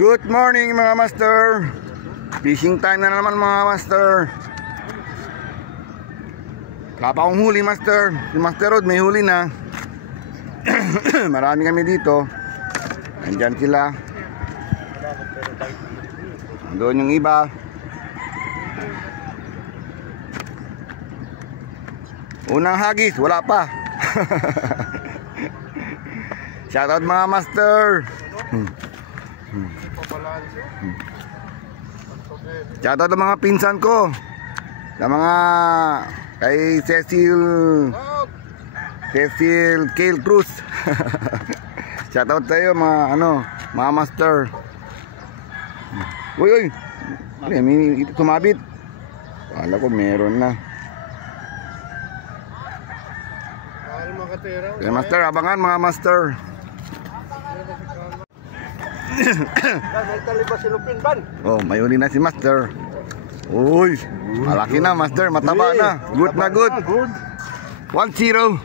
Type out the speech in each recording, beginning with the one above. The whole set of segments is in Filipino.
Good morning mga master. Fishing time na naman mga master. Wala pa akong huli master. Si Master Rod may huli na. Marami kami dito. Nandyan sila. Doon yung iba. Unang hagis, wala pa. Shoutout mga master. Shoutout ang mga pinsan ko. Sa mga kay Cecil Kale Cruz. Shoutout tayo mga mga master. Uy, may tumabit. Kala ko meron na. Okay, master, abangan mga master. Oh, may uli na si master. Uy, malaki na master, mataba na. Good na good. 1-0.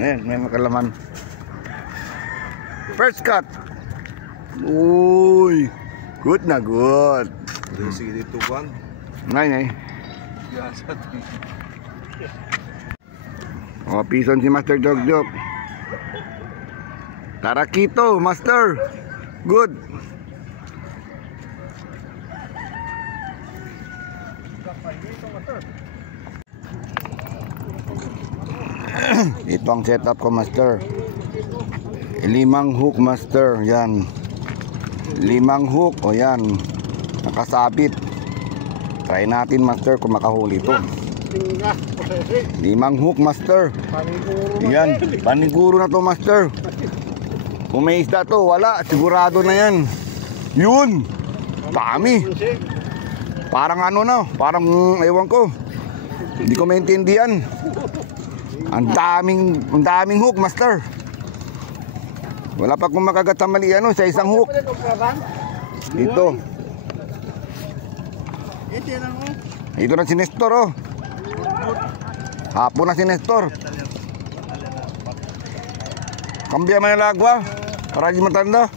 May makalaman. First cut. Uy, good na good. Sige dito bang? Ngay. Oh, pison si Master Jogjog. Tarakito, master. Good. Ito ang setup ko master. 5 hook master. Yan 5 hook. O yan, nakasabit. Try natin master kung makahuli ito. 5 hook master. Yan, paniguro na to master. Kung may isda to, wala, sigurado na yan. Yun, dami. Parang parang ewan ko. Hindi ko maintindihan. Ang daming hook master. Wala pa kung makagat sa mali sa isang hook. Dito. Ito na si Nestor oh. Hapon na si Nestor. Kambya man yung lagwa para di matanda.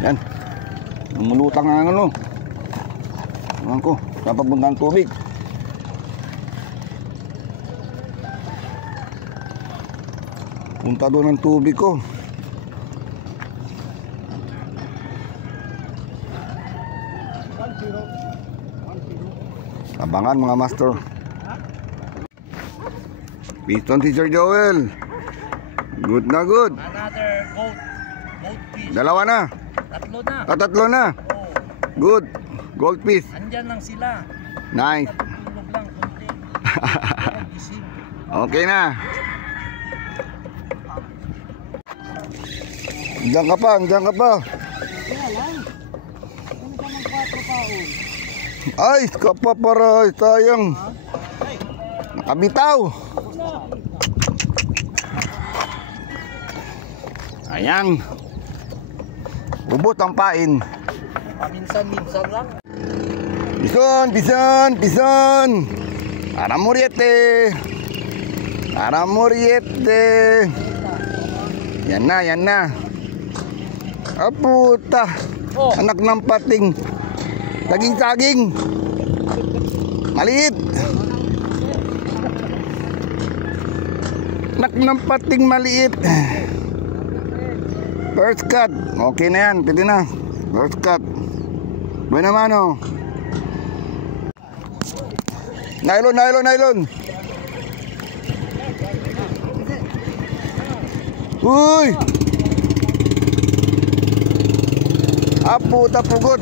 Yan. Lumulutang ang Ewan ko, saan papunta ang tubig. Punta doon ang tubig ko. Abangan mga master. Piston Teacher Joel. Good na good. Another goat fish. Dalawa na. Tatlo na. Tatlo na. Oh. Good. Gold fish. Andyan lang sila. Nice. Tulog lang konti. Okay na. Diyan ka pa. Ay, kapaparay, sayang. Nakabitaw. Ayang. Ubot ang pain. Minsan lang. Pison. Aramuriete. Yan na. Aputa. Anak ng pating. Saging. Maliit. Anak ng pating maliit. First cut. Okay na yan. Pwede na. First cut. Buena mano. Nylon. Uy. Aputa pugot.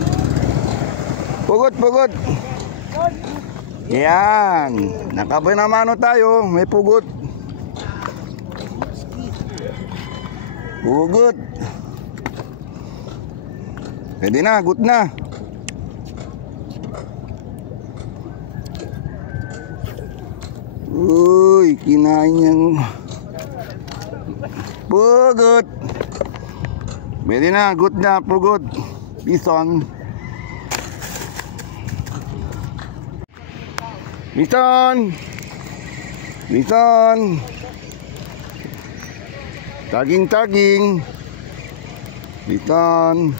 Pugot. Yan. Nakabuena mano tayo. May pugot. Pwede na, good na. Uy, kinain niyang pugot. Pwede na, good na, pugot. Bison. Taging-taging. Biton.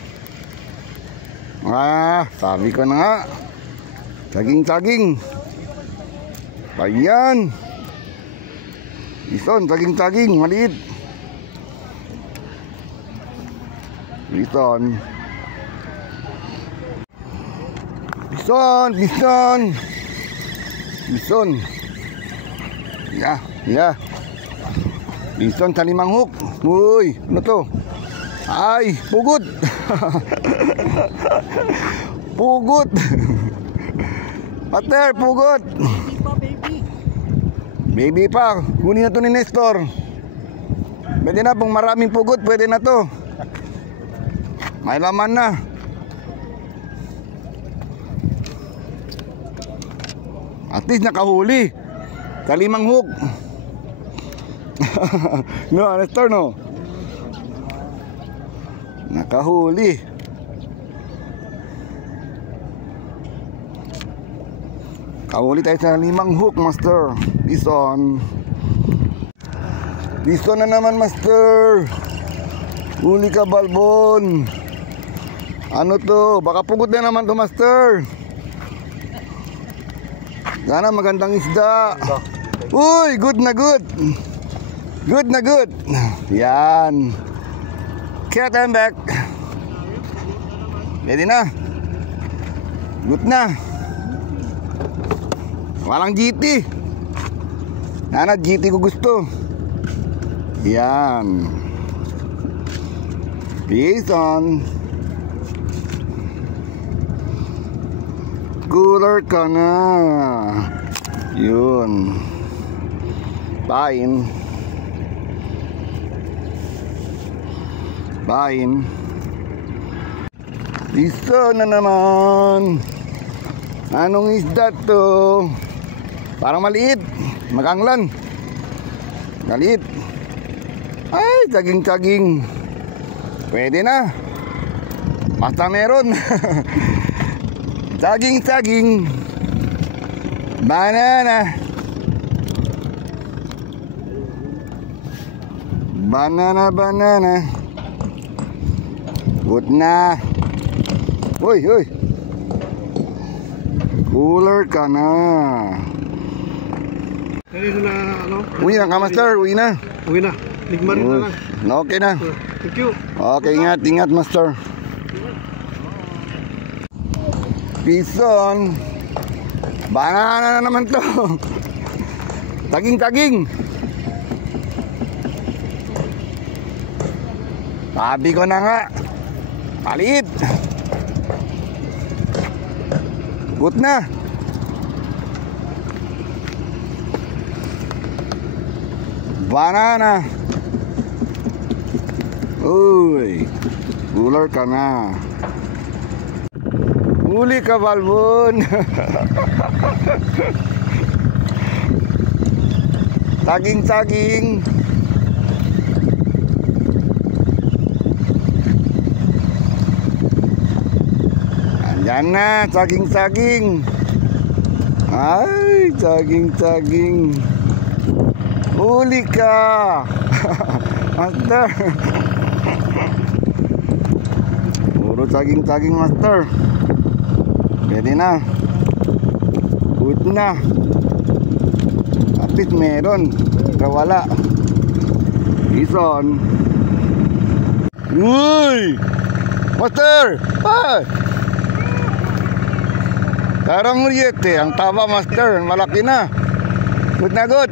Sabi ko na nga. Taging-taging. Ayan. Biton, taging-taging, maliit. Biton. Bison, bison. Bison. Ya. Bison sa 5 hook. Uy, ano to? Ay, pugot. Pugot. Pater, pugot. Baby pa. Kunin na to ni Nestor. Pwede na, kung maraming pugot, pwede na to. May laman na. At least nakahuli. Sa 5 hook. No, Nestor, no? Nakahuli. Kahuli tayo sa 5 hook, master. Bison. Bison na naman, master. Huli ka, balbon. Ano to? Baka pugot na naman to, master. Sana magandang isda. Uy, good na good. Good na good. Yan. Cat and back. Ready na. Good na. Walang GT. Nana, GT ko gusto. Yan. Bison. Cooler ka na. Yun. Pain. Pain. Bison na naman. Anong isda to? Parang maliit. Maganglan. Maliit. Ay, taging-taging. Pwede na. Basta meron. Taging-taging. Banana. Banana. Good na. Uy. Cooler ka na. Uwi na ka, master. Uwi na. Ligman na lang. Okay na. Thank you. Okay, ingat, master. Bison. Banana na naman to. Taging-taging. Sabi ko na nga. Palit. Good na. Banana. Uy. Cooler ka na. Huli ka, balbon. Taging-taging. Andyan na, taging-taging. Ay, taging-taging. Huli ka. Master. Puro taging-taging, master. Pwede na. Good na. At least meron. Kawala. Bison. Uy! Master! Ay! Parang muryete. Ang taba, master. Malaki na. Good na good.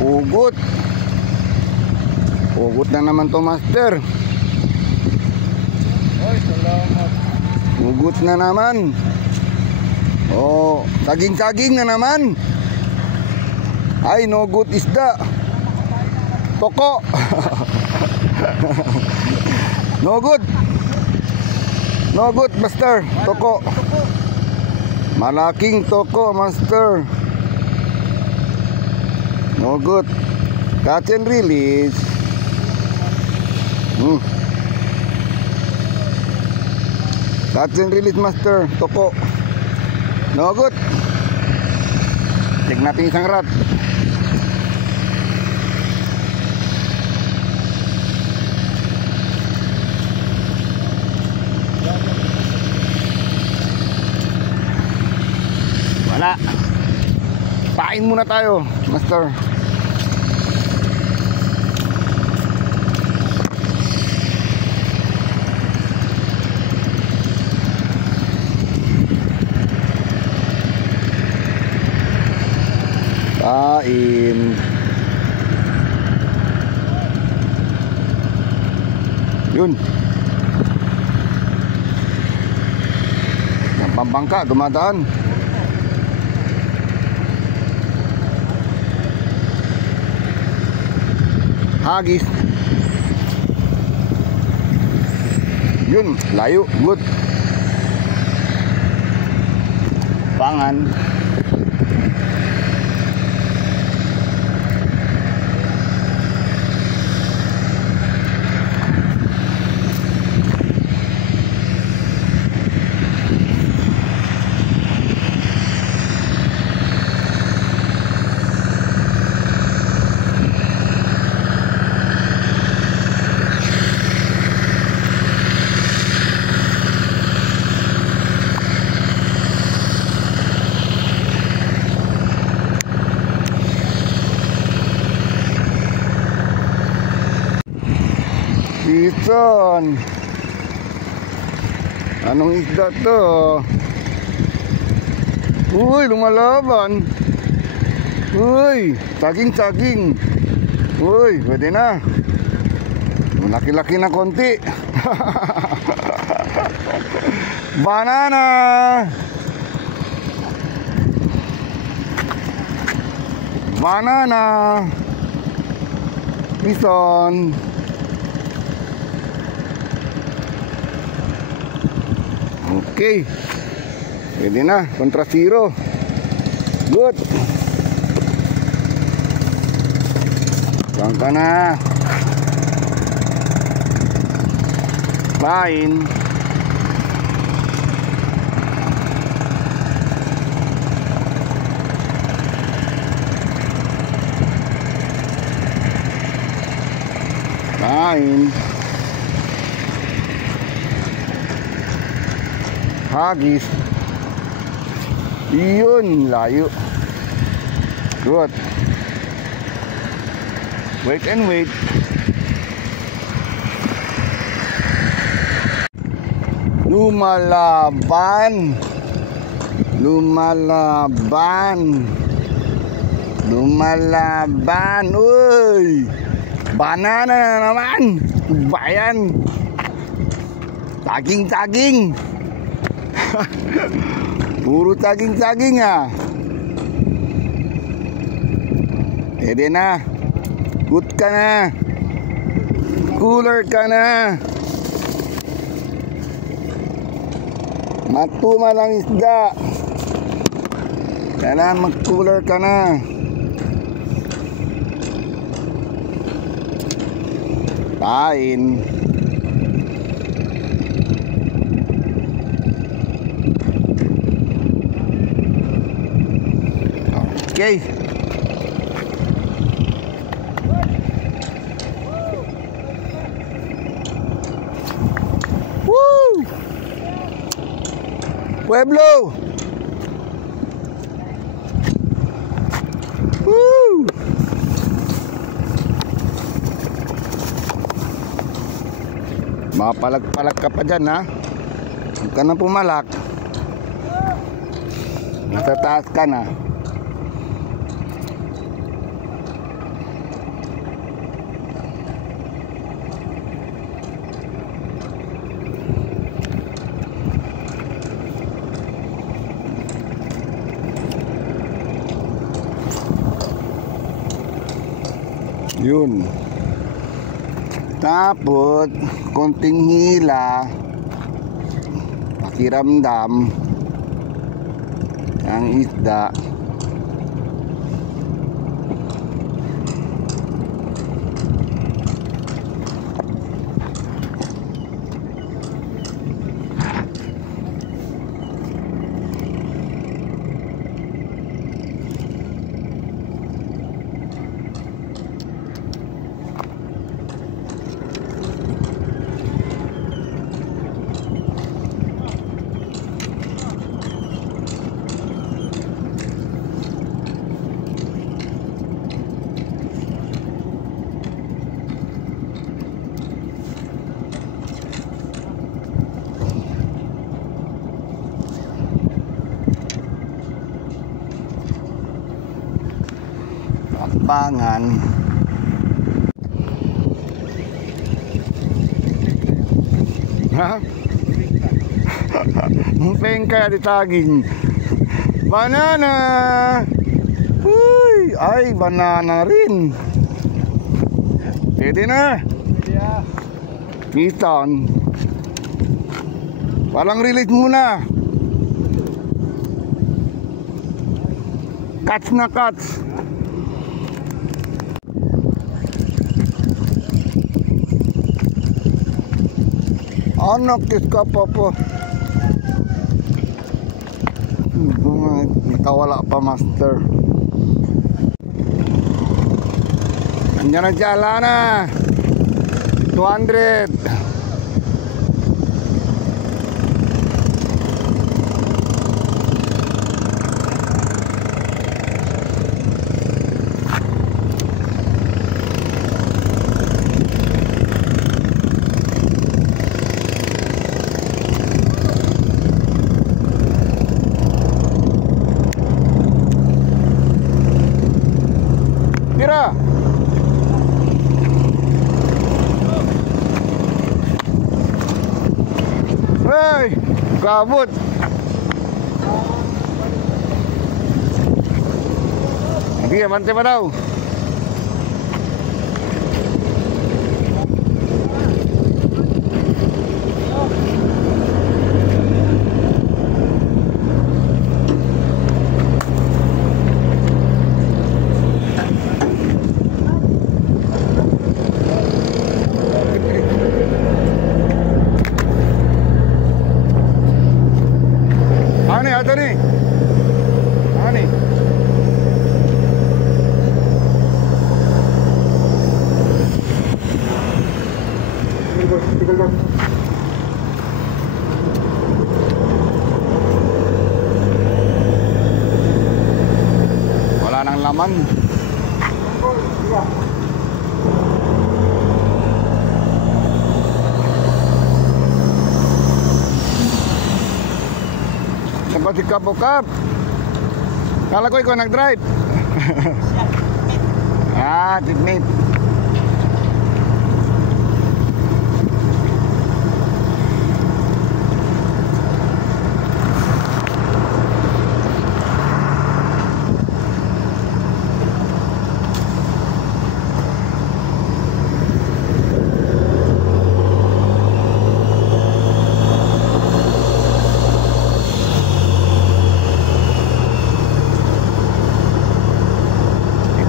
Ugot. Ugot na naman to, master. Oy, salamat. Ugot na naman. Oh, saging-saging na naman. Ay, no good isda. Toko. No good. No good, master. Toko. Malaking toko, master. No good. Catch and release. Catch and release, master. Toko. No good. Check natin isang rat. Wala. Pain muna tayo, master. Pain. Yun. Yang pambangka dumadaan. Hagis. Yun, layo, good. Pangan. Ison. Anong isda to? Uy, lumalaban. Uy, saging-saging. Uy, pwede na. Malaki-laki na konti. Banana. Banana. Ison. Okay. Pwede na. Kontra zero. Good. Saan ka na? Fine. Fine. Hagis. Yun, layo. Good. Wait and wait. Lumalaban. Lumalaban. Lumalaban. Uy, banana na naman. Bayan. Saging-saging. Puro saging-saging ah. Pwede na. Good ka na. Cooler ka na. Matuma lang isda. Kailangan mag-cooler ka na. Kain. Okay. Woo! Pueblo. Woo! Mapalag-palag ka pa dyan, ha? Huwag ka na pumalak. Nasa taas ka na. Yun. Tapos, konting hila, pakiramdam ang isda. Akbangan. Ha? Pengka di taging. Banana. Uy, ay banana rin. Pwede na. Piston. Walang release muna. Catch na catch. Anak kis ka pa po. Nakawala pa, master. Andiyan na siya, Lana. 200. Tira. Hey, kabut. Sige, mante pa daw. Ito nih. Ani. Wala nang laman. Sampai si Kap. Kala ko ikaw nag-drive. Ah, teammate.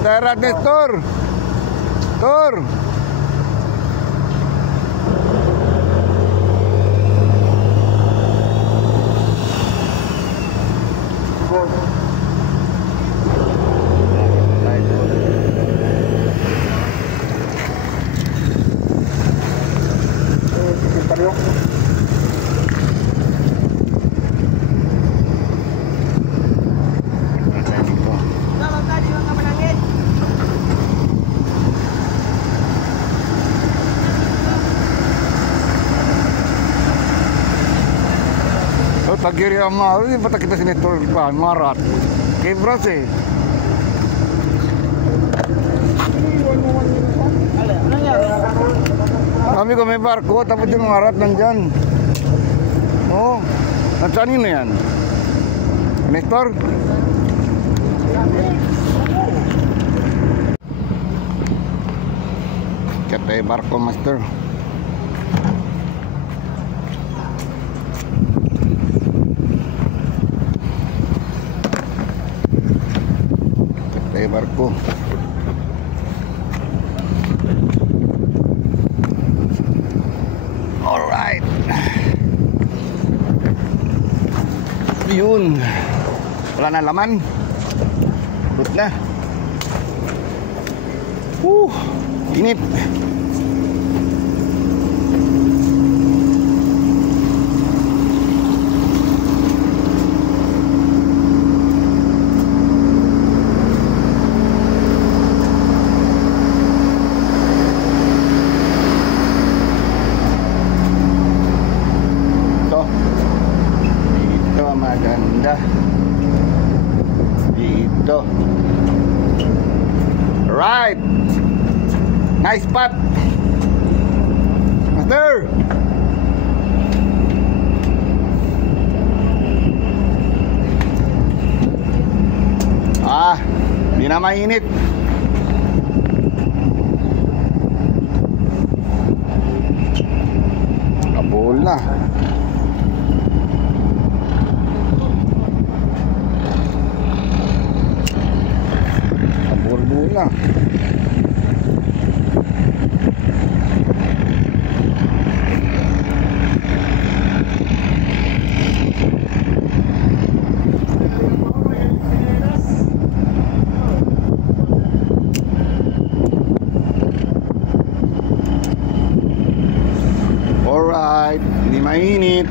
Darat Nestor. Tur. Pagkiri ang mahal, hindi pa kita sinitol pa, marat. Kibras eh. Kami ko may barko, tapos yung marat nandyan. Oh, nandiyan na yan. Nestor? Kat tayo tayo barko, master. Tayo barko. Alright. Yun. Wala na laman. Put na. Init. Ito maganda. Dito. Right. Nice spot. Master. Di na mainit. Kabul na. Kabul na. Alright, hindi mainit.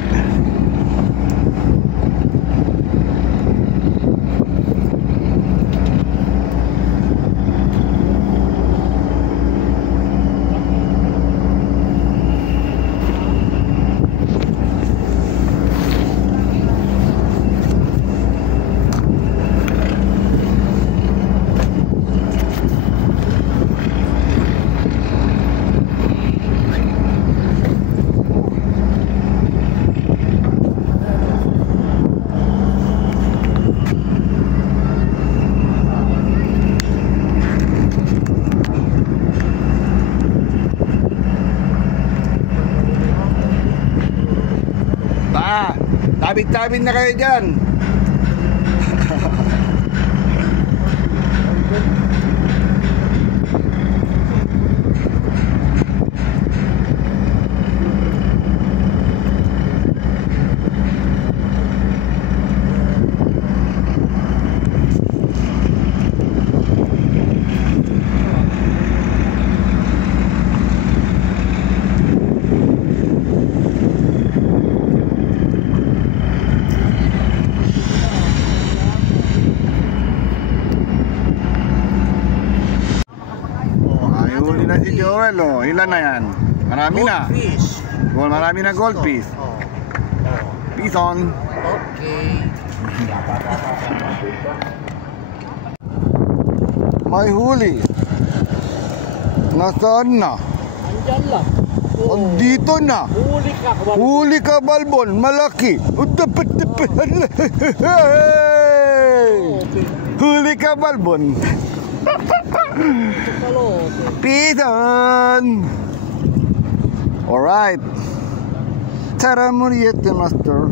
Tabit-tabit na kayo dyan. Si Joel, ilan na yan? Marami na. Goldfish. Marami na goldfish. Bison. Okay. May huli. Nasaan na? Andyan lang. Dito na. Huli ka. Huli ka, Balbon. Malaki. Huli ka, Balbon. Bison. Alright. Tara muriete, master.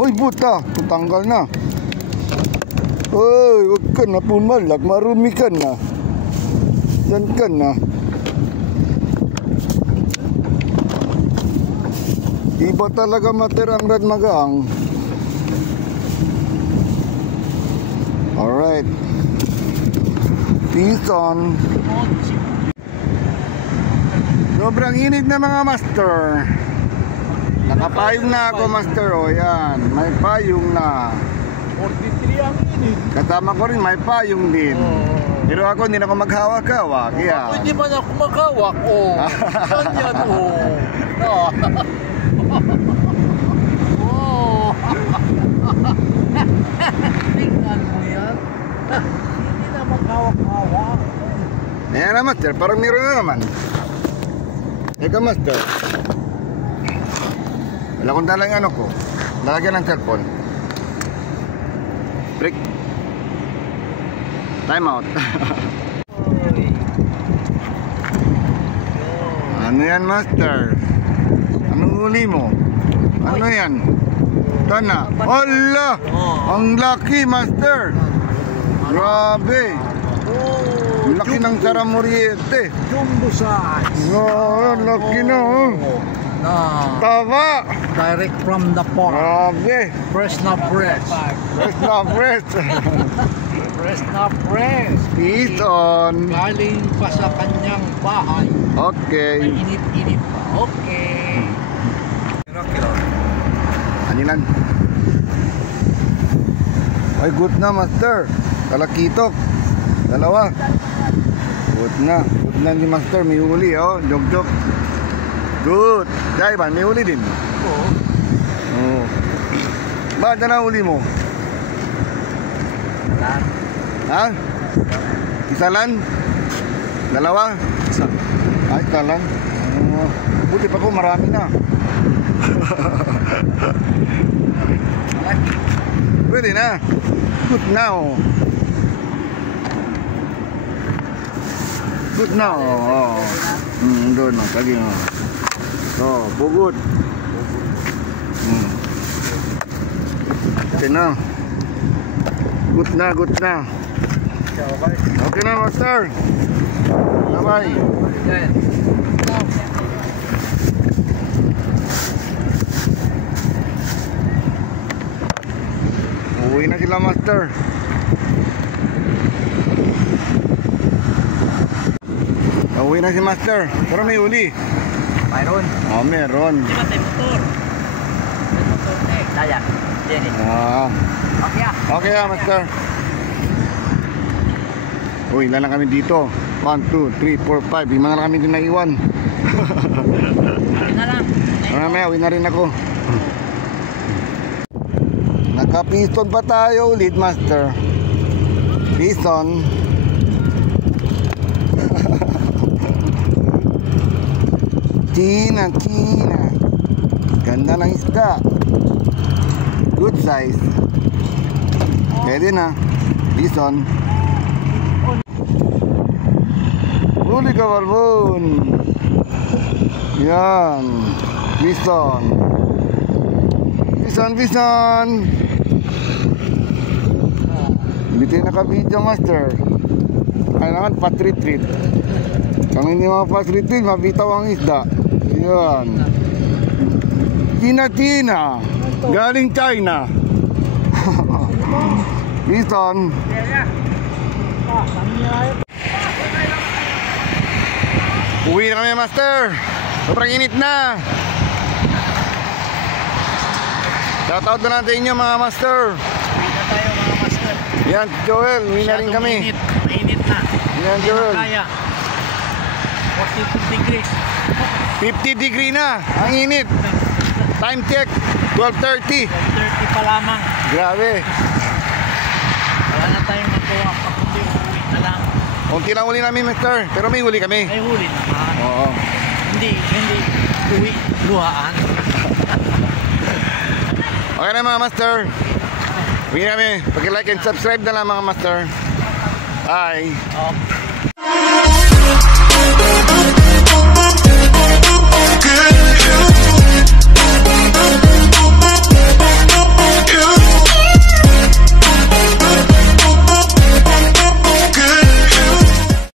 Uy, buta. Tanggal na. Uy, wag ka na pumalak. Marumi ka na. Diyan ka na. Iba talaga matirang rad magaang. Alright. Bison. Sobrang init na mga master. Nakapayong na ako, master. O yan, may payong na. 43 ang init. Kasama ko rin, may payong din. Pero ako hindi na ako maghawak-hawak. Yan. Pwede man ako maghawak. Ganyan tingnan mo yan. Hindi na maghawak-hawak. Ayan na, master. Parang meron na naman. Ika, master. Wala kong dalang ano ko. Lalagyan ng cellphone. Break. Time out. Ano yan, master? Anong huli mo? Ano yan? Tana. Hala! Ang laki, master! Grabe! Oh, Ang laki ng saramuriete. jumbo size. Oh, laki na, oh. Na, Tama! direct from the farm. Grabe! Fresh na fresh. Fresh na fresh! Fresh na fresh. Pison! Galing pa sa kanyang bahay. Okay. Init-init pa. Okay. Anilan? Ay, good na, master. Talakitok. Dalawa. Good na. Good na ni master. May huli, oh. Jog-jog. Good. Jaiban, may huli din. Oo. Oh. Bakit na huli mo? Lan. Ha? Isa lang? Dalawa? Isa. Ay, isa lang. Oh. Buti pa ko, marami na. Pwede na. Good na, oh. Good na, oh. Doon, oh. Lagi, oh. So, pugod. Okay na. Good na, good na. Okay na, master. Bye-bye. Uwi na sila, master. Uwi na si master. Pero may uli. Mayroon. Oh, meron. Di ba tayo motor? May motor na eh. Daya. Jenny. Okay ah. Okay, master. Uy, ilan na kami dito? 1, 2, 3, 4, 5. Lima na kami din naiwan. Okay na lang. Mamaya, uwi na rin ako. Nagka-piston pa tayo ulit, master. Piston. Tina. Ganda ng isda. Good size. Pwede na. Piston. Huli ka, Barbon. Yan. Piston. Piston. Hindi tayo naka-video, master. Kailangan pa-treat. Kung hindi mapa-treat, mabitaw ang isda. Yan. Tina. Galing China. Piston. Uwi na kami, master. Sobrang init na. Shoutout na natin inyo, mga master. Uwi na tayo mga master. Yan, Joel. Uwi na rin kami. Mainit na. Yan, Hindi Joel. na kaya. 42 degrees. 50 degree na. Ang init. Time check. 12:30. 30 pa lamang. Grabe. Wala na tayong magawa. Pakundi uwi na lang. Unti lang uli namin, master. Pero may huli kami. Ay huli naman. Oo. Hindi uwi. Luhaan. Okay na, mga master. Uwi na kami. Pag-like and subscribe na lang, mga master. Bye. Okay.